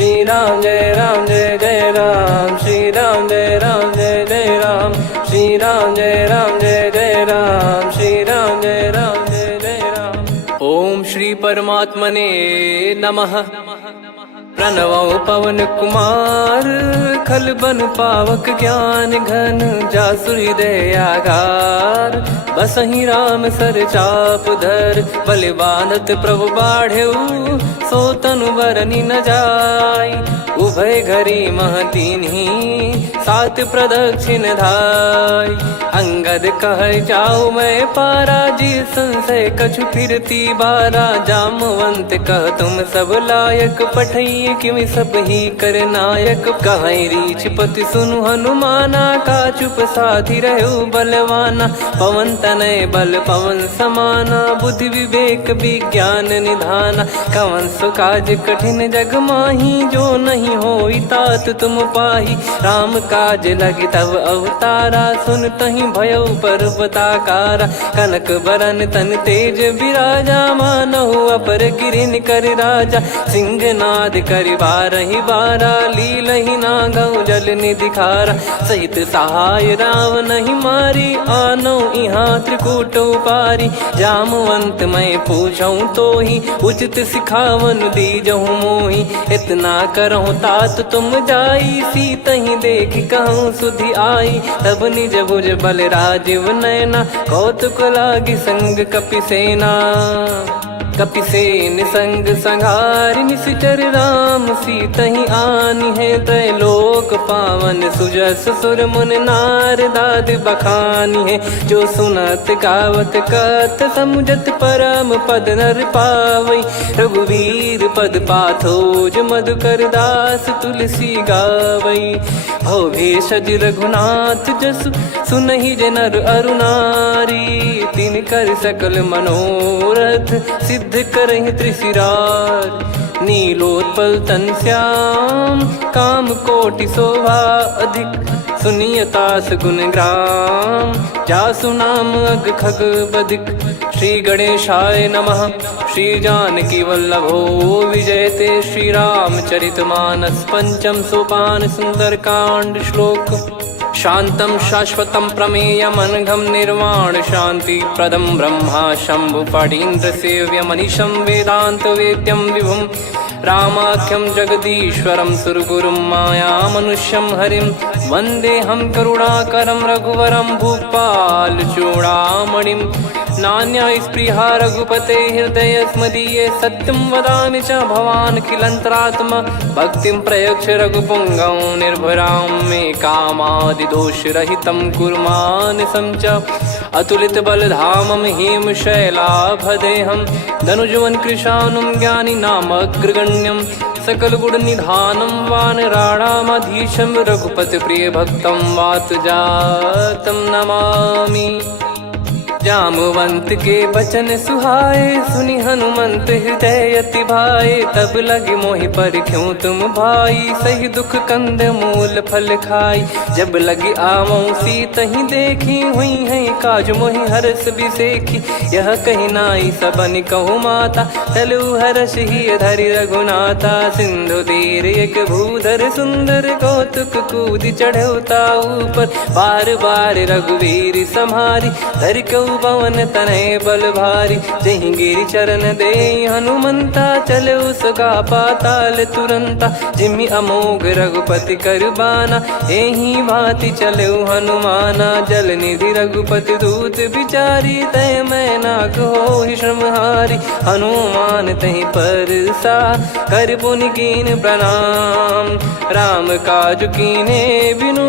श्री राम जय जय राम, श्री राम जय जय राम, श्री राम जय जय राम, श्री राम जय जय राम। ओम श्री परमात्मने नमः। प्रणवो पवन कुमार, खल बन पावक ज्ञान घन, जासु हृदय आगार। बसहि राम सर चाप धर, बल बांधत प्रभु बाढ़ेऊ, सो तनु बरनि न जाय। उभय घरी मह दीन्ही, सात प्रदक्षिण धाय। अंगद कह जाऊ मैं पारा, जी संशय कछु फिरती बारा। जामवंत कह तुम सब लायक, पठई किमि सब ही कर नायक। कहीं रीछ पति सुनु हनुमाना, का चुप साधि रहु बलवाना। पवन तनय बल पवन समाना, बुद्धि विवेक विज्ञान निधाना। कवन सो काज कठिन जग माही, जो नहीं होई तात तुम पाही। राम काज लगी तब अवतारा, सुन तहि भयउ पर्वताकारा। कनक बरन तन तेज बिराजा, मानहु अपर गिरिन कर राजा। सिंहनाद करि बारहि बारा, लीलहि नागौ जल निधि खारा। सहित सहाय रावण ही मारी, आनो इहाँ त्रिकूट उपारी। जामवंत मैं पूछऊँ तो ही, उचित सिखावन दीजहु मोहि। इतना करहु तात तुम जाई, सीतहि देख कहूँ सुधि आई। तब निज भुज बल राजीव नैना, कौतुक लागी संग कपिसेना। कपिसेन संग संहारि, निशिचर राम सीतहि आनि है। त्रैलोक पावन सुजस सुर मुन नार, दाद बखानी है। जो सुनत गावत कथ, समुझत परम पद नर पावई। रघुवीर पद पाथोज, मधुकर दास तुलसी गावई। भव भेषज रघुनाथ जसु, सुनहि जे नर अरु नारी। तिन कर सकल मनोरथ, सिद्ध करहि त्रिशिरार। नीलोत्पल तन श्याम, काम कोटि शोभा अधिक। सुनियतास गुण ग्राम, जासु नाम अग खग बदिक। श्री गणेशाय नमः। श्री जानकी वल्लभो विजयते, श्री रामचरित मानस। पंचम सोपान सुंदरकांड श्लोक। शांतं शाश्वतं प्रमेयमनघं, निर्वाण शांति प्रदं ब्रह्मा शंभु फणीन्द्र सेव्यमनिशं। वेदांत वेद्यं विभुं रामाख्यं जगदीश्वरं, सुरगुरुं माया मनुष्यं हरिं। वन्देऽहं करुणाकरं रघुवरं, भूपाल चूडामणिं। नान्या स्पृहा रघुपते हृदय स्मदीये, सत्यं वदामि च भवान् खिलन्तरात्मा। भक्तिं प्रयच्छ रघुपुङ्गं, निर्भरां मे कामादिदोषरहितं कुर्मानसं च। अतुलित बलधामं हेमशैलाभदेहं, धनुजवन कृशानुं ज्ञानी नामग्रगण्यं। सकल गुण निधानं वानराणामधीशं, रघुपति प्रिय भक्तं वात जातं नमामि। जामवंत के बचन सुहाए, सुनि हनुमंत हृदय अति भाए। तब लगे मोहि परख्यूं तुम भाई, सही दुख कंद मूल फल खाई। जब लगे आवऊं सीतहि देखी, हुई है काज मोहि हरस बिसेखी। यह कही नाई सबन कहु माता, चलु हरष ही धरि रघुनाथा। सिंधु तीर एक भूधर सुंदर, कौतुक कूदि चढ़ौता ऊपर। बार बार रघुवीर सम्हारी, धरि कऊ पवन तनय बल भारी। जहि गिरि चरण दे हनुमंता, चले उसका पाताल तुरंता। जिमि अमोघ रघुपति कर बाना, एहि भांति चले हनुमाना। जल निधि रघुपति दूत बिचारी, तय मैं नाक होहि श्रमहारी। हनुमान तहि परसा, कर पुनि कीन प्रणाम। राम काज कीने बिनु,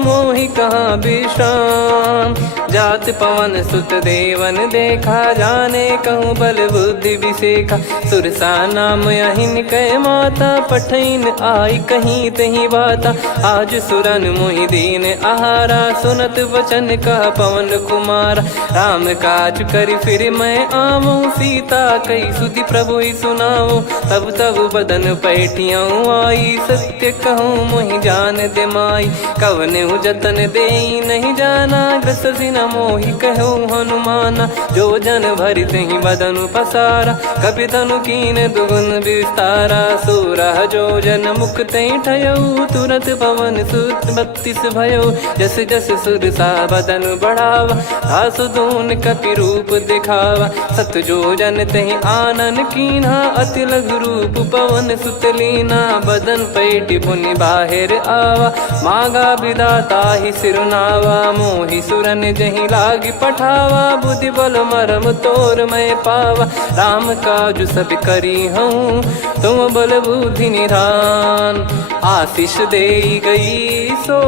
मोहि कहाँ विश्राम। जात पवन सुत देवन देखा, जाने कहूँ बल बुद्धि विसेखा। सुरसा नाम अहिन कै माता, पठैन आई कहीं तहीं बाता। आज सुरन मोहि दीन आहारा, सुनत वचन कह पवन कुमारा। राम काज करि फिर मैं आवऊं, सीता कई सुधि प्रभु ही सुनाऊं। तब तब बदन पैठियाँ आई, सत्य कहूँ मोहि जान दे माई। कवने जतन दे नहीं जाना, ग्रसि न मोहि कहो हनुमाना। जो जन भरि तहि बदनु पसारा, कपि तनु कीन दुगुन विस्तारा। सोरह जो जन मुख तहि ठयऊ, तुरत पवन सुत 32 भयऊ। जस जस सुर सा बदन बढ़ावा, आसु दून कपि रूप दिखावा। सत जो जन तहि आनन कीन्हा, अति लघु रूप पवन सुत लीना। बदन पैटि पुनि बाहिर आवा, मागा विधाता ही सिरुनावा। मोहि सुरन जहि लागी पठावा, बुद्धि बल मरम तोर मैं पावा। राम काजु सब करी हूँ, तुम बल बुद्धि निधान। आशीष देई गई सो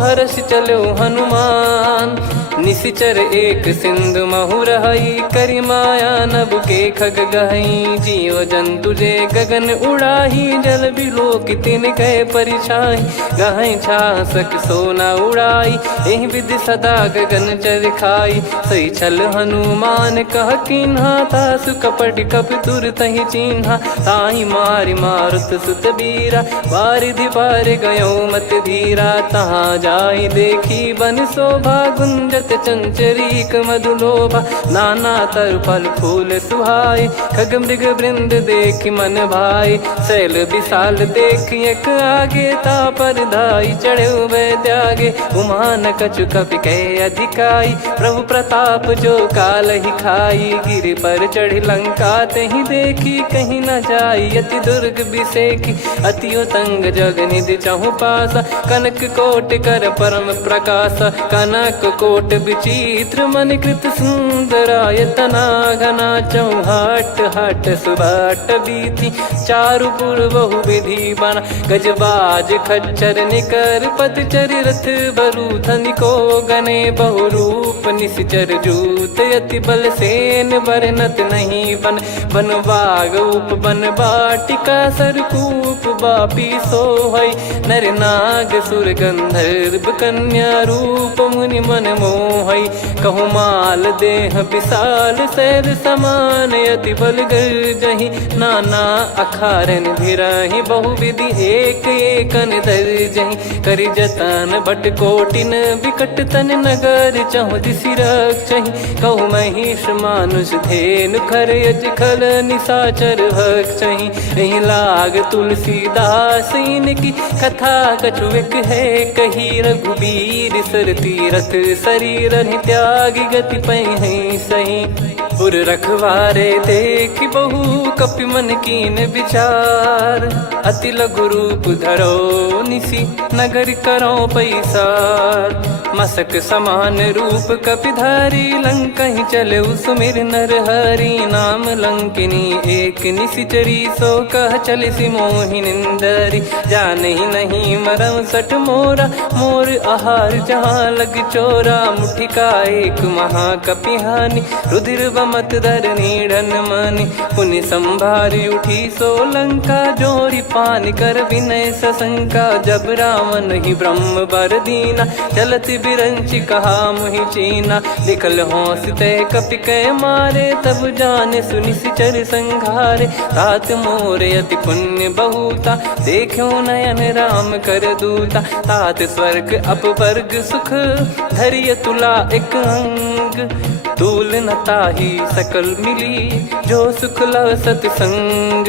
हर्ष चलो हनुमान। निशिचर एक सिंधु महु रहई, करि माया नभ के खग गहई। जीव जंतु जे गगन उड़ाही, जल बिलोक तिन कह परिछाई। गहई छासक सोना उड़ाई, एहि विधि सदा गगन चर खाई। सही छल हनुमान कह कीन्हा, तासु कपट कपि तुर तहि चिन्हा। ताहि मारि मारुत सुत बीरा, वारिधि पार गयो मत धीरा। तहाँ जाई देखी बन शोभा, गुंजत चंचरीक मधुलोभा। नाना तर फल फूल सुहाई, खग मृग वृंद देखि मन भाई। शैल विशाल देखि एक आगे, तापर धाई चढ़े वै त्यागे। उमा न कछु कपि कह अधिकाई, प्रभु प्रताप जो काल ही खाई। गिरि पर चढ़ी लंका तहि देखी, कहीं न जाई अति दुर्ग बिसेकी। अति उतंग जग निधि चहु पासा, कनक कोट कर परम प्रकाशा। कनक कोट विचित्र मन कृत सुंदरायतना। घना चौहाट हाट सुबाट बीती, चारुपुर बहु विधि बना। गजबाज खच्चर निकर पतचर, रथ बरु धनिको गने। बहु रूप निशिचर जूत, अति बल सेन बरनत नहीं बन। बन बाग उप बन बाटिका, सरकूप बापी सोहई। नर नाग सुर गंधर्व कन्या, रूप मुनि मन मोहई। कहु माल देह विशाल, शैल समान अति बल गर्जहि। नाना अखारन भिरहि, बहु विधि एक एकन दर्जहि। करि जतन बट कोटिन, विकट तन नगर चहु दिसि रक्षहि। कहु महिष मानुष धेनु, खर यज खल निशाचर भक्षहि। एहि लाग तुलसीदास इनकी, कथा कछु एक है कही। रघुबीर सर तीरथ शरीर, त्यागी गति पै सही। उर रखवारे देखि बहु, कपि मन कीन विचार। अति लघु रूप धरो निसी, नगर करो पैसार। मसक समान रूप कपि धारी, लंकहि चले सुमिर नर हरि। नाम लंकिनी एक निशिचरी, सो कह चलिसि मोहि निंदरी। जानहि नहीं मरम सठ मोरा, मोर आहार जहाँ लग चोरा। मुठिका एक महाकपि हानि, रुधिर बमत धरनी ढन मानि। पुनि संभारी उठी सो लंका, जोरी पान कर विनय सशंका। जब रावण ही ब्रह्म बर दीना, चलति बिरंचि कहा मुहि चीना। लिखल होंस ते कपि कै मारे, तब जाने सुनि सिचर संघारे। तात मोर अति पुण्य बहुता, देखो नयन राम कर दूता। तात स्वर्ग अपवर्ग सुख, धरिय तुला एक अंग। तूल न ताहि सकल मिली, जो सुख लव सतसंग।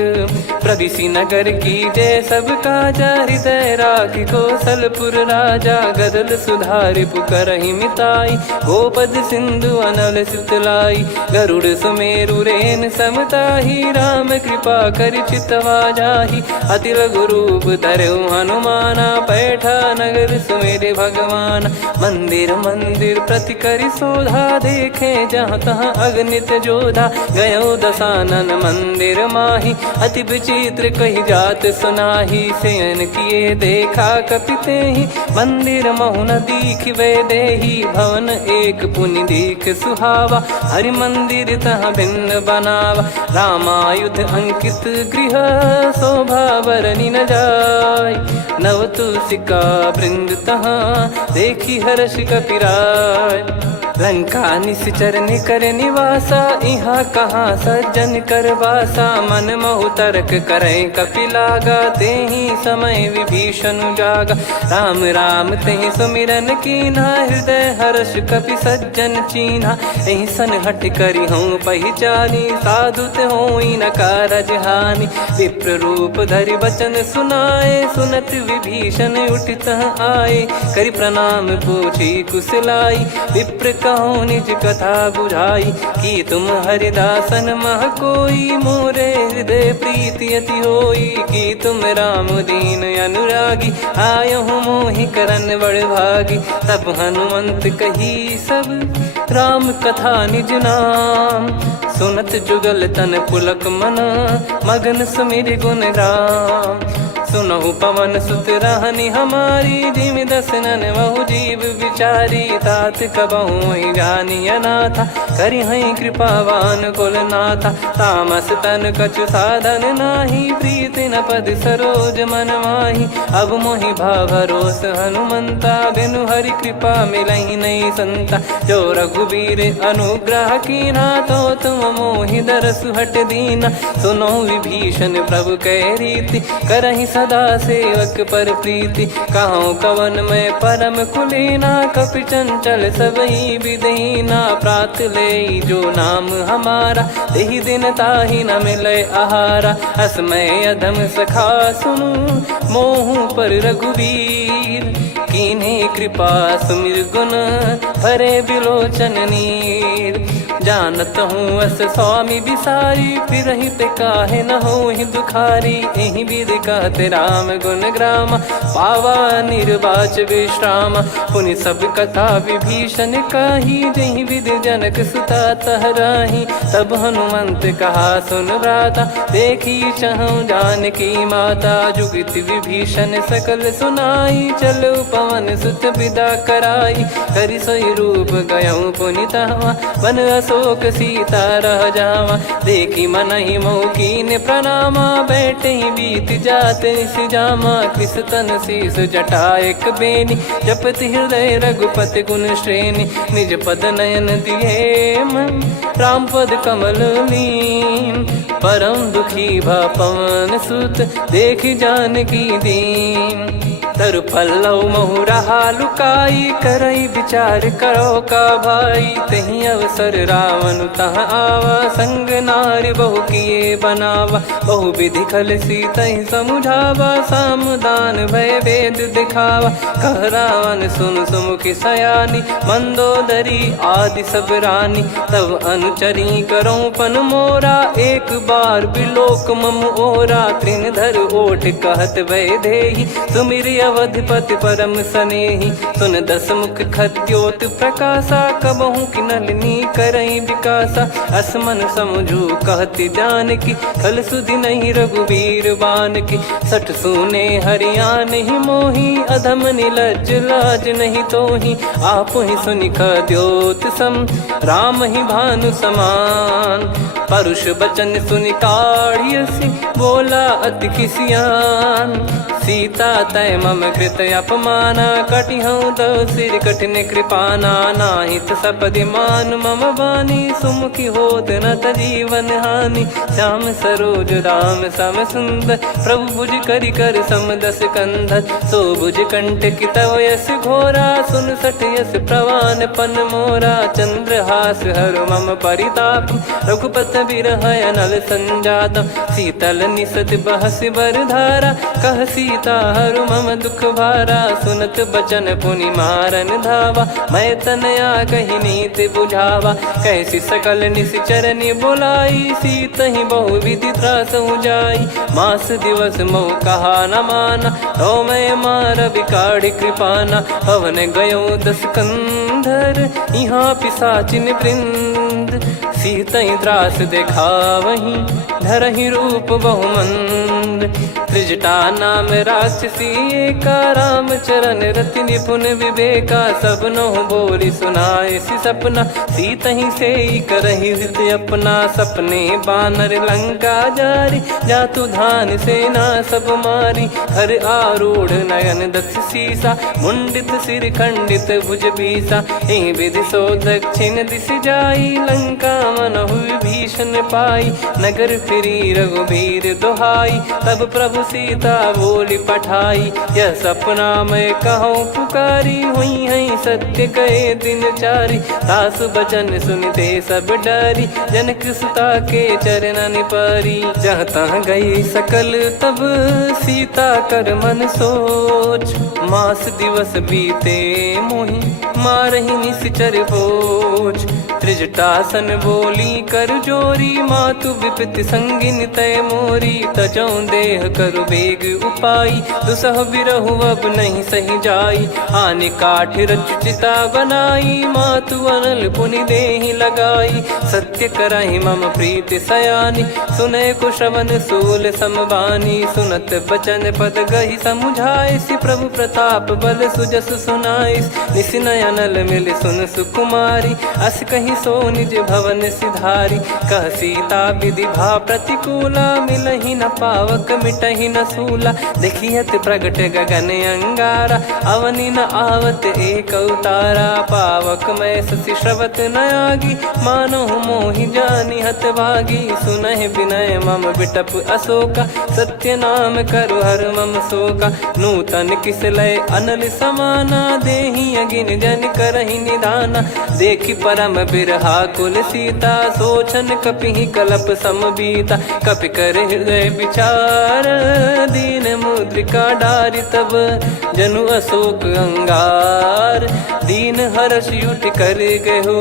प्रदिशि नगर की जय सब काजा, हृदय राखि कौशलपुर राजा। गदल सुधारि पुकारहि मिताई, गोपद सिंधु अनल सितलाई। गरुड़ सुमेरु रेन समताहि, राम कृपा करि चितवा जाहि। अति लघु रूप धरऊ हनुमाना, पैठा नगर सुमेरे भगवान। मंदिर मंदिर प्रति करि शोधा, देखे जहाँ तहाँ अगणित जोधा। गयो दशानन मंदिर माही, अति विचित्र कही जात सुनाही। शयन किए देखा कपि तेहि, मंदिर महु न दीख वे देही। भवन एक पुनि दीख सुहावा, हरि मंदिर तहाँ भिन्न बनावा। रामायुध अंकित गृह, शोभा बरनि न जाय। नव तुलसी का वृंद तहाँ, देखी हर्ष कपिराय। लंका निश्चर निकर निवासा, इहाँ कहाँ सज्जन कर वासा। मन महु तर्क करें कपिलागा, तेहि समय विभीषण जागा। राम राम तेहि सुमिरन कीन्हा, हृदय हर्ष कपि सज्जन चीन्हा। एहि सन हट करी हूँ पहिचानी, साधु ते होई न कारज हानि। विप्र रूप धरि बचन सुनाए, सुनत विभीषण उठित आए। करि प्रणाम पूछी कुशलाई, विप्र कहो निज कथा बुझाई। कि तुम हरिदासन मह कोई, मोरे हृदय प्रीति अति होई। कि तुम राम दीन अनुरागी, आयहु मोहि करन बड़ भागी। तब हनुमंत कही सब राम कथा निज नाम, सुनत जुगल तन पुलक मना, मगन सुमिर गुण राम। सुनहु पवन सुत रहनी हमारी, जिमि दसनन महु जीव विचारी। तात कबहु ही जानी अनाथा, करि हई कृपावान कुल नाथा। तामस तन कछु साधन नाही, प्रीति न पद सरोज मन माही। अब मोहि भाव भरोस हनुमंता, बिनु हरि कृपा मिलहि नहीं संता। जो रघुबीर अनुग्रह कीना, तो तुम मोहि दरसु हट दीना। सुनो विभीषण प्रभु कह रीति, करहि सदा सेवक पर प्रीति। कहूँ कवन में परम कुलीना, कपि चंचल सबई विदहीना। प्रात ले जो नाम हमारा, तेहि दिन ताहि न मिले आहारा। असमय अधम सखा सुनु, मोहु पर रघुवीर। कीन्हे कृपा सुमिर गुण, भरे बिलोचन नीर। जानत हूँ अस स्वामी बिसारी, फिरहित काहे न होहि दुखारी। एहि विधि कहते राम गुण ग्राम, पावा निर्वाच विश्राम। पुनि सब कथा विभीषण काही, जहि विधि जनक सुता तहराही। तब हनुमंत कहा सुन भ्राता, देखी चहु जानकी माता। जुगित विभीषण सकल सुनाई, चलो पवन सुत विदा कराई। करि सोई रूप गयऊँ पुनितवा, बन अशोक सीता रह जावा। देखी मनहि मोह कीन्ह प्रणामा, बैठे ही बीत जात निस जामा। कृस तन शीस जटा एक बेनी, जपति हृदय रघुपति गुण श्रेणी। निज पद नयन दिए मन, राम पद कमल लीन। परम दुखी भा पवन सुत, देखि जानकी दीन। तरु पल्लव महु रहा लुकाई, करई विचार करो का भाई। तही अवसर रावण तहाँ आवा, संग नारी बहु किए बनावा। बहु विधि खल सीतहि समुझावा, सामदान भय वेद दिखावा। कह रावण सुन सुमुखी सयानी, मंदोदरी आदि सब रानी। तब अनुचरी करो पन मोरा, एक बार बिलोक मम ओरा। तृण धर ओठ कहत भय देहि, सुमिरि अवधिपति परम सनेहि। सुन दस मुख खद्योत प्रकाशा, कबहु कि नलिनी करई विकासा। असमन समझू कहति जानकी, खल सुधि नहीं रघुबीर बानकी। सठ सूने हरियाण ही मोही, अधम निलज्ज लाज नहीं तोही। आप ही सुनि खद्योत सम, राम ही भानु समान। परुष बचन सुनि काढ़ियसि, बोला अति किसियान। सीता तय मम कृत अपमाना, कटिहऊँ तो सिर कठिन कृपाना। नाहित सपदि मान मम बानी, सुमुखी होत न जीवन हानि। श्याम सरोज राम सम सुंदर, प्रभु भुज करि कर सम दस कंधर। सो भुज कंठ की तव यस घोरा, सुन सठ यस प्रवान पन मोरा। चंद्रहास हर मम परिताप, रघुपत बिरह अनल संजात। शीतल निसत बहस बर धारा, कह सीता हरु मम दुख भारा। सुनत बचन पुनि मारन धावा, मैं तनया कही नीति बुझावा। कैसी सकल निश्चरनि बुलाई, सीतहि बहु विधि त्रासहु जाई। मास दिवस मोह कहा न माना, तो मैं मार बिकाढ़ कृपाना। हवन गयो दस कंधर, यहाँ पिशाचिन वृंद। सीतहि त्रास देखावहीं, धरहि रूप बहुमंद। त्रिजटा नाम राक्षसी का राम चरण रति निपुण विवेका। सब नोह बोली सुनाए सी सपना सीत ही से करही हित अपना। सपने बानर लंका जारी जातु धान सेना सब मारी। हर आरूढ़ नयन दक्ष सीसा मुंडित सिर खंडित भुज बीसा। एहि विधि सो दक्षिण दिश जाई लंका मनहु भीषण पाई। नगर फिरी रघुबीर दोहाई तब प्रभु सीता बोली पठाई। यह सपना मैं कहूँ पुकारी हुई है सत्य कहे दिन चारी। सासु बचन सुनते सब डरी जनक सुता के चरण परी। जहाँ तहाँ गई सकल तब सीता कर मन सोच। मास दिवस बीते मोहि मारहि निश्चर भोज। त्रिजटासन बोली कर जोरी मातु विपति संगिन तय मोरी। तजौ देह करु बेग उपाई दुसह बिरहु अब नहीं सही जाई। आने काठ रचिता बनाई मातु अनल पुनि देहि लगाई। सत्य कराहि मम प्रीति सयानी सुने को श्रवण सूल समबानी। सुनत बचन पद गहि समुझाए सि प्रभु प्रताप बल सुजस सुनाइस। निस नयनल मिल सुन सुकुमारी अस कहीं सो निज भवन सिधारी। कह सीता विधि भा प्रतिकूला मिलहि न पावक मिटहि न सूला। देखियत प्रगट गगन अंगारा अवनि न आवत एक अवतारा। पावक मैं ससि श्रवत न आगी मानो मोहि जानि हत भागी। सुनहि विनय मम बिटप अशोका सत्य नाम करु हर मम शोका। नूतन किस लय अनल समाना देहि अगिन जन करहि निधाना। देखि परम बिरहा कुल सीता सोचन कपिहि कलप समबीता। कपि कर हृदय विचार दीन मुद्रिका डारि तब जनु अशोक अंगार। दीन हर्ष युट कर गहु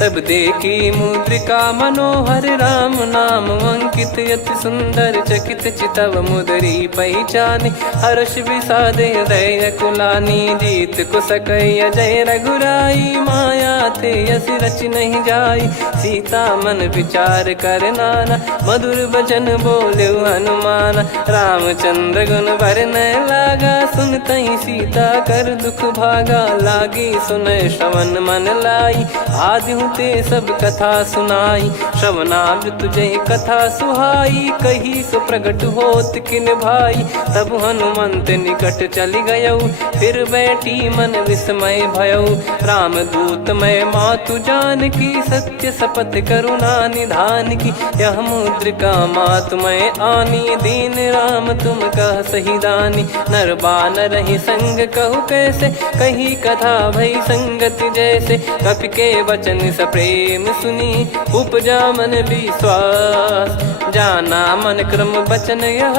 तब देखी मुद्रिका मनोहर। राम नाम अंकित अति सुंदर चकित चितव मुदरी पहचानी। हर्ष विषाद हृदय कुलानी जीत को सकई अजय रघुराई। माया ते यस रच नहीं जाई सीता मन विचार कर नाना। मधुर वचन बोले हनुमान रामचंद्र गुण भरन लागा। सुनतहि सीता कर दुख भागा लागी सुनय श्रवण मन लाई। आदि ते सब कथा सुनाई श्रवणाब तुझे कथा सुहाई। कही सो प्रगट होत किन भाई तब हनुमंत निकट चली गयऊ। फिर बैठी मन विस्मय भयऊ राम दूत मैं मातु जान की। सत्य शपथ करुणा निधान की यह मुद्रिका मातु मैं आनी। दीन राम तुम कह सही दानी नर बानर ही संग कहु कैसे। कही कथा भई संगति जैसे कपि के वचन सप्रेम सुनी। उपजा मन विश्वास जाना मन क्रम बचन यह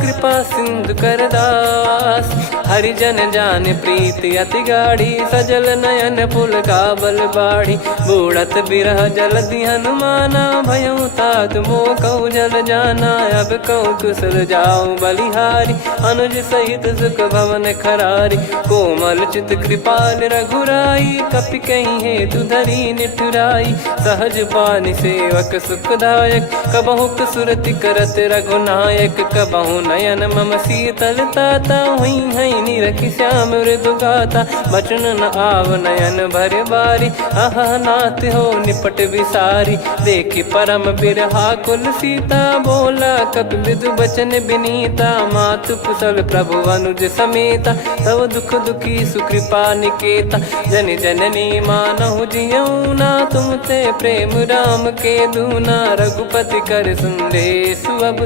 कृपा सिंधु कर दास। हरिजन जान प्रीति अति गाढ़ी सजल नयन पुल का बल बाढ़ी। बूढ़त बिरह जलधि हनुमाना भयउ तात मोह कहु जल जाना। अब कहु कुशल जाऊं बलिहारी अनुज सहित सुख भवन खरारी। कोमल चित कृपाल रघुराई कपि कहीं हेतु धरी निठुराई। सहज पानि सेवक सुखदायक कबहु सुरति करत रघुनायक। कबहु नयन मम शीतल ताता हुई है निरखि श्याम मृदु गाता। बचन न आव नयन भर बारी अह नाथ हो निपट विसारी। देखि परम बिरहा कुल सीता बोला कपि मृदु बचन बिनीता। मातु कुशल प्रभु अनुज समेता तव दुख दुखी सुकृपा निकेता। जन जननी मानहु जियऊ ना तुम ते प्रेम राम के दूना। रघुपति कर सुंदेशु अब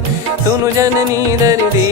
सुनु जननी दर दी।